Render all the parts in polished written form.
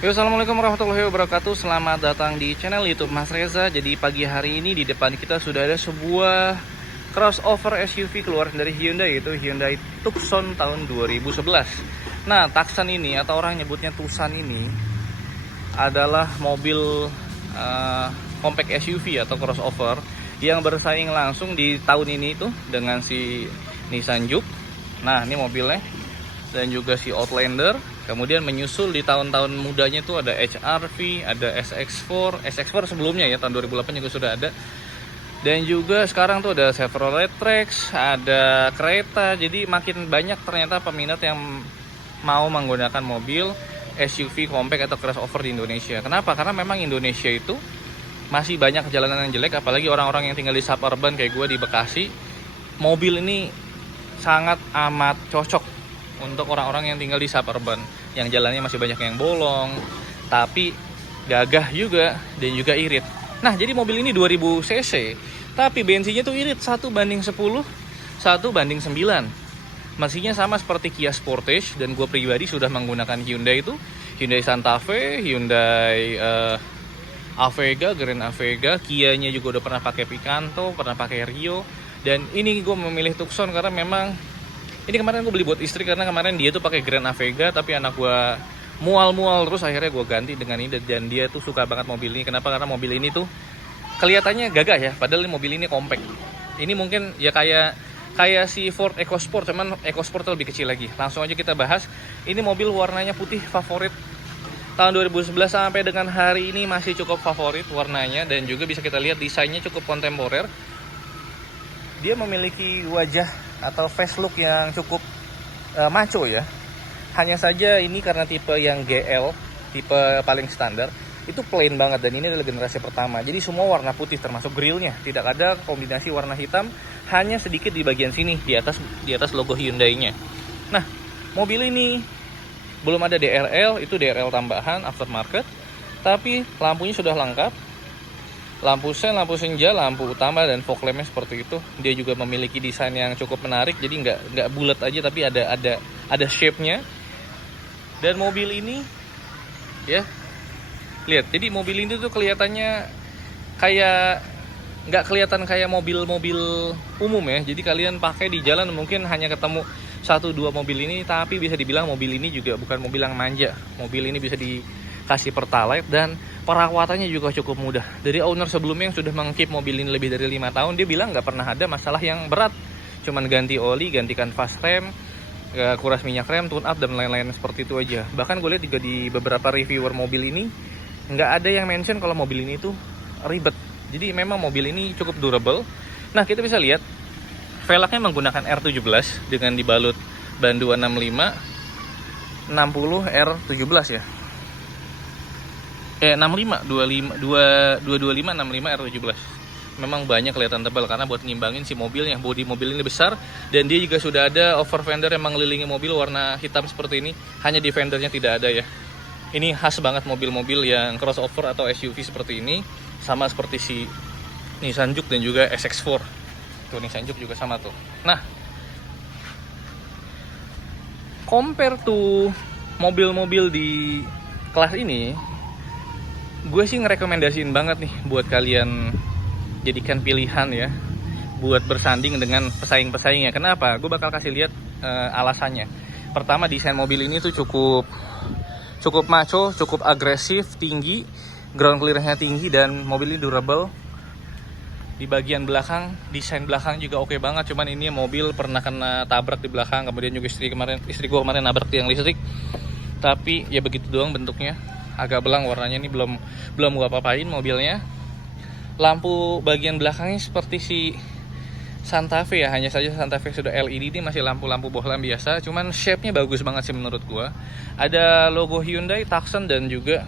Yo, assalamualaikum warahmatullahi wabarakatuh. Selamat datang di channel YouTube Mas Reza. Jadi pagi hari ini di depan kita sudah ada sebuah crossover SUV keluar dari Hyundai, yaitu Hyundai Tucson tahun 2011. Nah, Tucson ini atau orang nyebutnya Tucson ini adalah mobil compact SUV atau crossover yang bersaing langsung di tahun ini tuh dengan si Nissan Juke. Nah, ini mobilnya, dan juga si Outlander. Kemudian menyusul di tahun-tahun mudanya itu ada HR-V, ada SX4 sebelumnya ya, tahun 2008 juga sudah ada. Dan juga sekarang tuh ada Chevrolet Trax, ada Creta. Jadi makin banyak ternyata peminat yang mau menggunakan mobil SUV compact atau crossover di Indonesia. Kenapa? Karena memang Indonesia itu masih banyak jalanan yang jelek, apalagi orang-orang yang tinggal di suburban kayak gue di Bekasi. Mobil ini sangat amat cocok untuk orang-orang yang tinggal di suburban, yang jalannya masih banyak yang bolong, tapi gagah juga dan juga irit. Nah, jadi mobil ini 2000 cc, tapi bensinnya tuh irit, 1:10, 1:9. Mesinnya sama seperti Kia Sportage, dan gue pribadi sudah menggunakan Hyundai itu, Hyundai Santa Fe, Hyundai Avega, Grand Avega, Kia-nya juga udah pernah pakai Picanto, pernah pakai Rio, dan ini gue memilih Tucson karena memang ini kemarin gue beli buat istri, karena kemarin dia tuh pakai Grand Avega, tapi anak gue mual-mual terus, akhirnya gue ganti dengan ini, dan dia tuh suka banget mobil ini. Kenapa? Karena mobil ini tuh kelihatannya gagah ya, padahal mobil ini compact. Ini mungkin ya kayak si Ford EcoSport, cuman EcoSport tuh lebih kecil lagi. Langsung aja kita bahas. Ini mobil warnanya putih, favorit tahun 2011 sampai dengan hari ini masih cukup favorit warnanya, dan juga bisa kita lihat desainnya cukup kontemporer. Dia memiliki wajah atau face look yang cukup macho ya. Hanya saja ini karena tipe yang GL, tipe paling standar, itu plain banget, dan ini adalah generasi pertama. Jadi semua warna putih termasuk grillnya, tidak ada kombinasi warna hitam, hanya sedikit di bagian sini di atas logo Hyundai-nya. Nah, mobil ini belum ada DRL, itu DRL tambahan aftermarket, tapi lampunya sudah lengkap. Lampu sen, lampu senja, lampu utama, dan fog lamp-nya seperti itu. Dia juga memiliki desain yang cukup menarik, jadi nggak bulat aja, tapi ada shape-nya. Dan mobil ini ya, lihat, jadi mobil ini tuh kelihatannya kayak nggak kelihatan kayak mobil-mobil umum ya. Jadi kalian pakai di jalan mungkin hanya ketemu 1-2 mobil ini, tapi bisa dibilang mobil ini juga bukan mobil yang manja. Mobil ini bisa dikasih pertalite, dan perawatannya juga cukup mudah. Dari owner sebelumnya yang sudah mengkeep mobil ini lebih dari 5 tahun, dia bilang nggak pernah ada masalah yang berat. Cuman ganti oli, gantikan fast rem, kuras minyak rem, tune up, dan lain-lain seperti itu aja. Bahkan gue lihat juga di beberapa reviewer mobil ini nggak ada yang mention kalau mobil ini tuh ribet. Jadi memang mobil ini cukup durable. Nah, kita bisa lihat velgnya menggunakan R17 dengan dibalut ban 265 60 R17 ya. 65 225 65 R17. Memang banyak kelihatan tebal karena buat ngimbangin si mobilnya. Bodi mobil ini besar, dan dia juga sudah ada over fender yang mengelilingi mobil warna hitam seperti ini. Hanya di fendernya tidak ada ya. Ini khas banget mobil-mobil yang crossover atau SUV seperti ini, sama seperti si Nissan Juke dan juga SX4. Tuh, Nissan Juke juga sama tuh. Nah, compare to mobil-mobil di kelas ini, gue sih ngerekomendasiin banget nih buat kalian jadikan pilihan ya, buat bersanding dengan pesaing-pesaingnya. Kenapa? Gue bakal kasih lihat alasannya. Pertama, desain mobil ini tuh cukup macho, cukup agresif, tinggi, ground clearance-nya tinggi, dan mobil ini durable. Di bagian belakang, desain belakang juga oke banget. Cuman ini mobil pernah kena tabrak di belakang, kemudian juga istri gue kemarin nabrak tiang listrik. Tapi ya begitu doang bentuknya. Agak belang warnanya, ini belum gua apa-apain mobilnya. Lampu bagian belakangnya seperti si Santa Fe ya, hanya saja Santa Fe sudah LED, ini masih lampu-lampu bohlam biasa. Cuman shape-nya bagus banget sih menurut gua. Ada logo Hyundai, Tucson, dan juga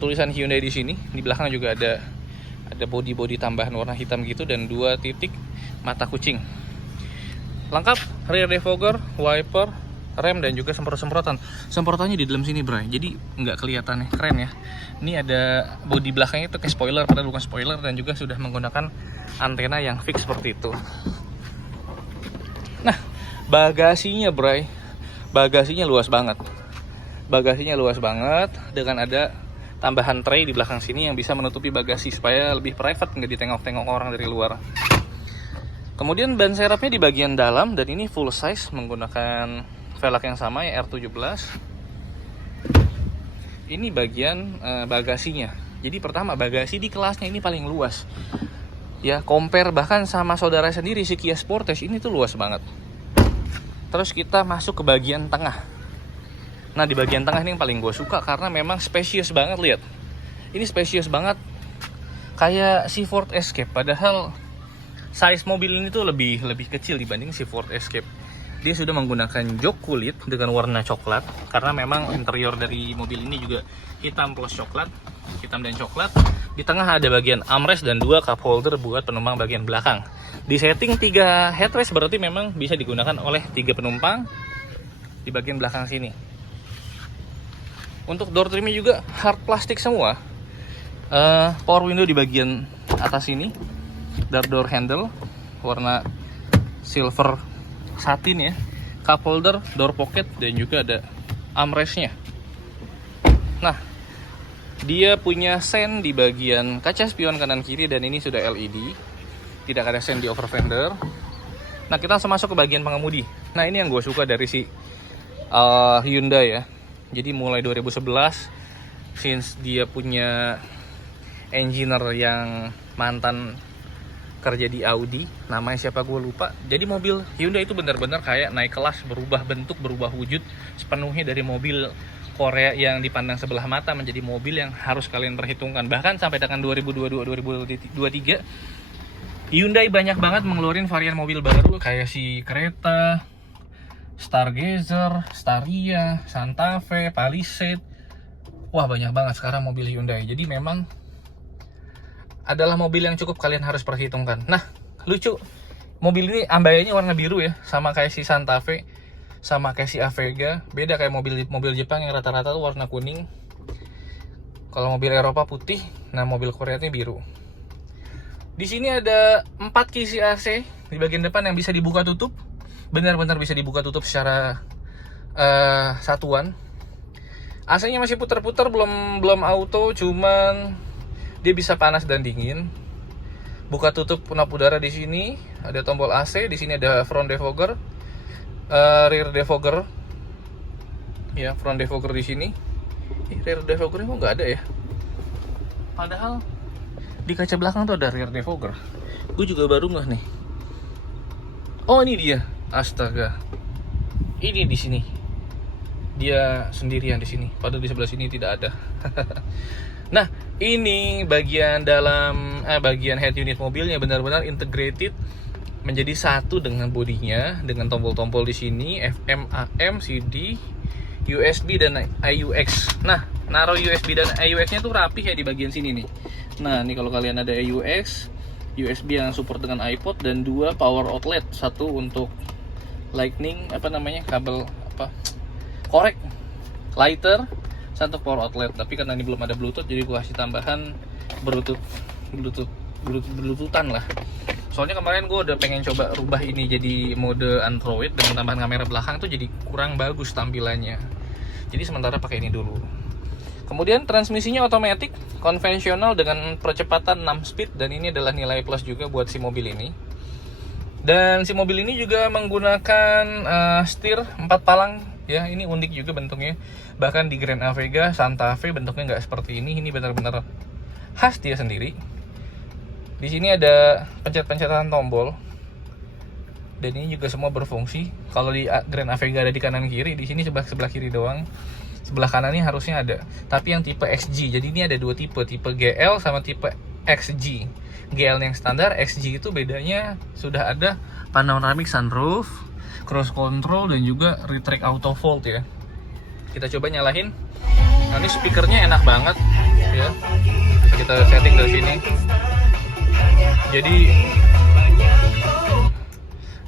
tulisan Hyundai di sini. Di belakang juga ada body tambahan warna hitam gitu, dan 2 titik mata kucing. Lengkap, rear defogger, wiper, rem, dan juga semprotan. Semprotannya di dalam sini, bray. Jadi nggak kelihatan ya, keren ya. Ini ada bodi belakangnya itu kayak spoiler, padahal bukan spoiler, dan juga sudah menggunakan antena yang fix seperti itu. Nah, bagasinya, bray, bagasinya luas banget. Bagasinya luas banget dengan ada tambahan tray di belakang sini yang bisa menutupi bagasi supaya lebih private, nggak ditengok-tengok orang dari luar. Kemudian ban serepnya di bagian dalam dan ini full size menggunakan velg yang sama ya R17. Ini bagian bagasinya. Jadi pertama, bagasi di kelasnya ini paling luas. Ya, compare bahkan sama saudara sendiri si Kia Sportage ini tuh luas banget. Terus kita masuk ke bagian tengah. Nah, di bagian tengah ini yang paling gue suka karena memang spacious banget, lihat. Ini spacious banget. Kayak si Ford Escape, padahal size mobil ini tuh lebih kecil dibanding si Ford Escape. Dia sudah menggunakan jok kulit dengan warna coklat karena memang interior dari mobil ini juga hitam plus coklat, hitam dan coklat. Di tengah ada bagian armrest dan 2 cup holder buat penumpang bagian belakang. Di setting 3 headrest berarti memang bisa digunakan oleh 3 penumpang di bagian belakang sini. Untuk door trimnya juga hard plastik semua. Power window di bagian atas ini, door handle warna silver satin ya, cup holder, door pocket, dan juga ada armrestnya. Nah, dia punya sen di bagian kaca spion kanan kiri dan ini sudah LED, tidak ada sen di over fender. Nah, kita langsung masuk ke bagian pengemudi. Nah, ini yang gue suka dari si Hyundai ya. Jadi mulai 2011, since dia punya engineer yang mantan kerja di Audi, namanya siapa gue lupa. Jadi mobil Hyundai itu benar-benar kayak naik kelas, berubah bentuk, berubah wujud sepenuhnya dari mobil Korea yang dipandang sebelah mata menjadi mobil yang harus kalian perhitungkan. Bahkan sampai dengan 2022-2023, Hyundai banyak banget mengeluarin varian mobil baru kayak si Creta, Stargazer, Staria, Santa Fe, Palisade. Wah, banyak banget sekarang mobil Hyundai. Jadi memang adalah mobil yang cukup kalian harus perhitungkan. Nah, lucu. Mobil ini ambayanya warna biru ya, sama kayak si Santa Fe, sama kayak si Avega. Beda kayak mobil Jepang yang rata-rata tuh warna kuning. Kalau mobil Eropa putih, nah mobil Korea ini biru. Di sini ada 4 kisi AC di bagian depan yang bisa dibuka tutup. Benar-benar bisa dibuka tutup secara satuan. AC-nya masih putar-putar, belum auto, cuman dia bisa panas dan dingin. Buka tutup penap udara di sini, ada tombol AC, di sini ada front defogger, rear defogger. Ya, front defogger di sini. Rear defoggernya kok nggak ada ya? Padahal di kaca belakang tuh ada rear defogger. Gue juga baru nggak nih. Oh, ini dia. Astaga, ini di sini dia sendirian di sini, padahal di sebelah sini tidak ada. Nah, ini bagian dalam bagian head unit mobilnya benar-benar integrated menjadi satu dengan bodinya, dengan tombol-tombol di sini, FM, AM, CD, USB dan AUX. Nah, naruh USB dan AUX-nya tuh rapih ya di bagian sini nih. Nah, ini kalau kalian ada AUX, USB yang support dengan iPod dan 2 power outlet, satu untuk lightning kabel korek lighter, satu power outlet. Tapi karena ini belum ada Bluetooth, jadi gua kasih tambahan Bluetoothan lah. Soalnya kemarin gua udah pengen coba rubah ini jadi mode Android dengan tambahan kamera belakang tuh jadi kurang bagus tampilannya. Jadi sementara pakai ini dulu. Kemudian transmisinya otomatis konvensional dengan percepatan 6 speed dan ini adalah nilai plus juga buat si mobil ini. Dan si mobil ini juga menggunakan setir 4 palang ya, ini unik juga bentuknya. Bahkan di Grand Avega, Santa Fe bentuknya nggak seperti ini benar-benar khas dia sendiri. Di sini ada pencet-pencetan tombol. Dan ini juga semua berfungsi. Kalau di Grand Avega ada di kanan kiri, di sini sebelah kiri doang. Sebelah kanan ini harusnya ada. Tapi yang tipe XG. Jadi ini ada 2 tipe GL sama tipe XG. GL yang standar, XG itu bedanya sudah ada panoramic sunroof, cruise control dan juga retract auto fold ya. Kita coba nyalain. Nah, ini speakernya enak banget ya. Kita setting dari sini.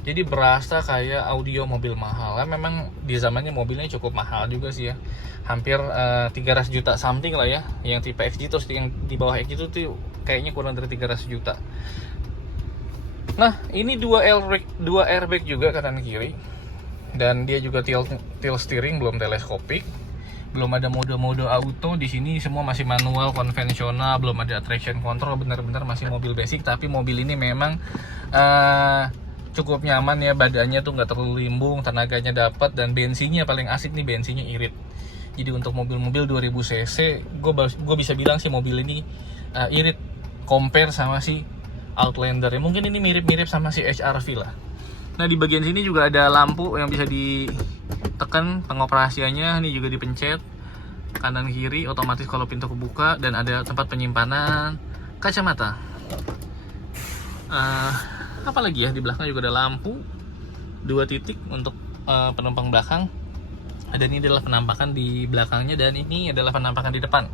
Jadi berasa kayak audio mobil mahal. Memang di zamannya mobilnya cukup mahal juga sih ya. Hampir 300 juta something lah ya. Yang tipe XG, terus yang di bawah XG itu tuh kayaknya kurang dari 300 juta. Nah, ini 2 airbag juga kanan kiri. Dan dia juga tilt steering, belum teleskopik. belum ada mode-mode auto. Di sini semua masih manual konvensional, belum ada traction control, benar-benar masih mobil basic. Tapi mobil ini memang cukup nyaman ya, badannya tuh nggak terlalu limbung, tenaganya dapat, dan bensinnya paling asik nih, bensinnya irit. Jadi untuk mobil-mobil 2000 cc, gue bisa bilang sih mobil ini irit compare sama si Outlander ya. Mungkin ini mirip-mirip sama si HRV lah. Nah di bagian sini juga ada lampu yang bisa ditekan pengoperasiannya. Ini juga dipencet kanan kiri otomatis kalau pintu kebuka, dan ada tempat penyimpanan kacamata. Apa lagi ya, di belakang juga ada lampu 2 titik untuk penumpang belakang. Dan ini adalah penampakan di belakangnya, dan ini adalah penampakan di depan.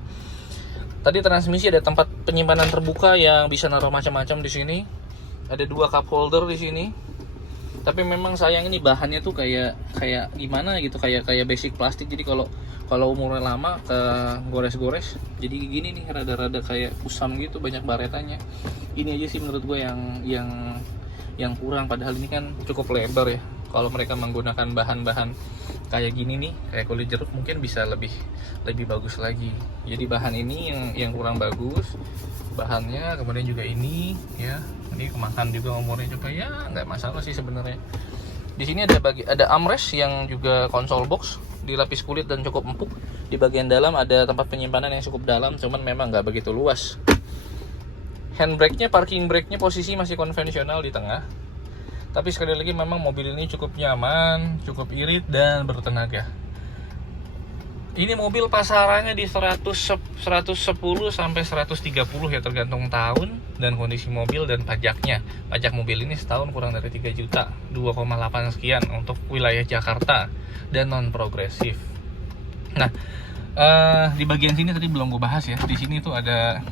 Tadi transmisi ada tempat penyimpanan terbuka yang bisa naruh macam-macam di sini. Ada 2 cup holder di sini. Tapi memang sayang ini bahannya tuh kayak gimana gitu, kayak basic plastik. Jadi kalau umurnya lama ke gores-gores, jadi gini nih, rada-rada kayak kusam gitu, banyak baretanya. Ini aja sih menurut gue yang kurang, padahal ini kan cukup lebar ya. Kalau mereka menggunakan bahan-bahan kayak gini nih, kayak kulit jeruk, mungkin bisa lebih bagus lagi. Jadi bahan ini yang kurang bagus bahannya. Kemudian juga ini ya, ini kemakan juga umurnya juga ya, nggak masalah sih sebenarnya. Di sini ada armrest yang juga konsol box, dilapis kulit dan cukup empuk. Di bagian dalam ada tempat penyimpanan yang cukup dalam, cuman memang nggak begitu luas. Handbrake-nya, parking brake-nya posisi masih konvensional di tengah. Tapi sekali lagi memang mobil ini cukup nyaman, cukup irit dan bertenaga. Ini mobil pasarannya di 110 sampai 130 ya, tergantung tahun dan kondisi mobil dan pajaknya. Pajak mobil ini setahun kurang dari 3 juta, 2,8 sekian untuk wilayah Jakarta dan non progresif. Nah, di bagian sini tadi belum gue bahas ya. Di sini tuh ada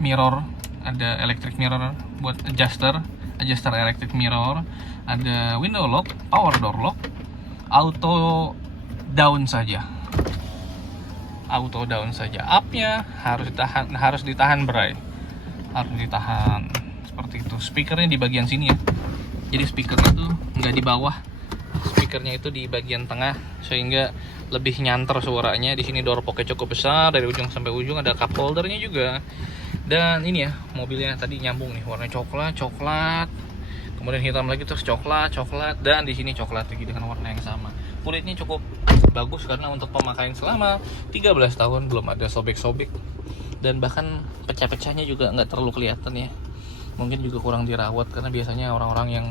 mirror, ada electric mirror buat adjuster electric mirror, ada window lock, power door lock, auto down saja. Up-nya harus ditahan bray. Harus ditahan seperti itu. Speakernya di bagian sini ya. Jadi speakernya tuh nggak di bawah. Speakernya itu di bagian tengah sehingga lebih nyanter suaranya. Di sini door pocket cukup besar, dari ujung sampai ujung ada cup holdernya juga. Dan ini ya, mobilnya tadi nyambung nih, warna coklat. Kemudian hitam lagi, terus coklat, dan di sini coklat lagi dengan warna yang sama. Kulitnya cukup bagus karena untuk pemakaian selama 13 tahun belum ada sobek-sobek, dan bahkan pecah-pecahnya juga nggak terlalu kelihatan ya. Mungkin juga kurang dirawat, karena biasanya orang-orang yang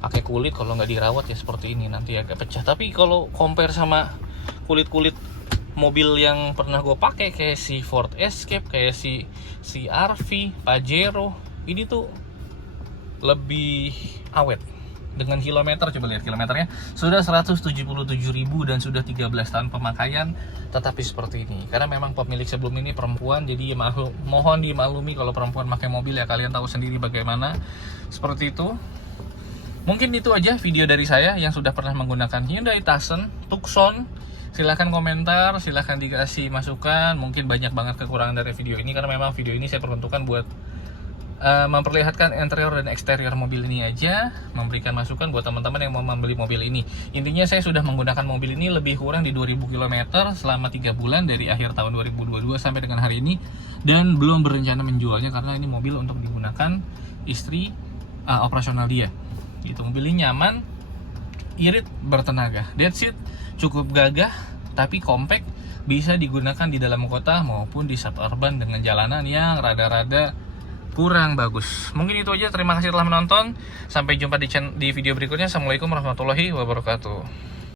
pakai kulit kalau nggak dirawat ya seperti ini, nanti agak pecah. Tapi kalau compare sama kulit-kulit mobil yang pernah gue pakai kayak si Ford Escape, kayak si CR-V, Pajero, ini tuh lebih awet. Dengan kilometer, coba lihat kilometernya, sudah 177.000 dan sudah 13 tahun pemakaian, tetapi seperti ini. Karena memang pemilik sebelum ini perempuan, jadi mohon dimaklumi kalau perempuan pakai mobil ya, kalian tahu sendiri bagaimana. Seperti itu. Mungkin itu aja video dari saya yang sudah pernah menggunakan Hyundai Tucson. Silahkan komentar, silahkan dikasih masukan. Mungkin banyak banget kekurangan dari video ini, karena memang video ini saya peruntukkan buat memperlihatkan interior dan eksterior mobil ini aja, memberikan masukan buat teman-teman yang mau membeli mobil ini. Intinya saya sudah menggunakan mobil ini lebih kurang di 2000 km selama 3 bulan dari akhir tahun 2022 sampai dengan hari ini, dan belum berencana menjualnya karena ini mobil untuk digunakan istri operasional dia. Itu mobil ini nyaman, irit, bertenaga. That's it. Cukup gagah tapi compact, bisa digunakan di dalam kota maupun di suburban dengan jalanan yang rada-rada kurang bagus. Mungkin itu aja. Terima kasih telah menonton. Sampai jumpa di video berikutnya. Assalamualaikum warahmatullahi wabarakatuh.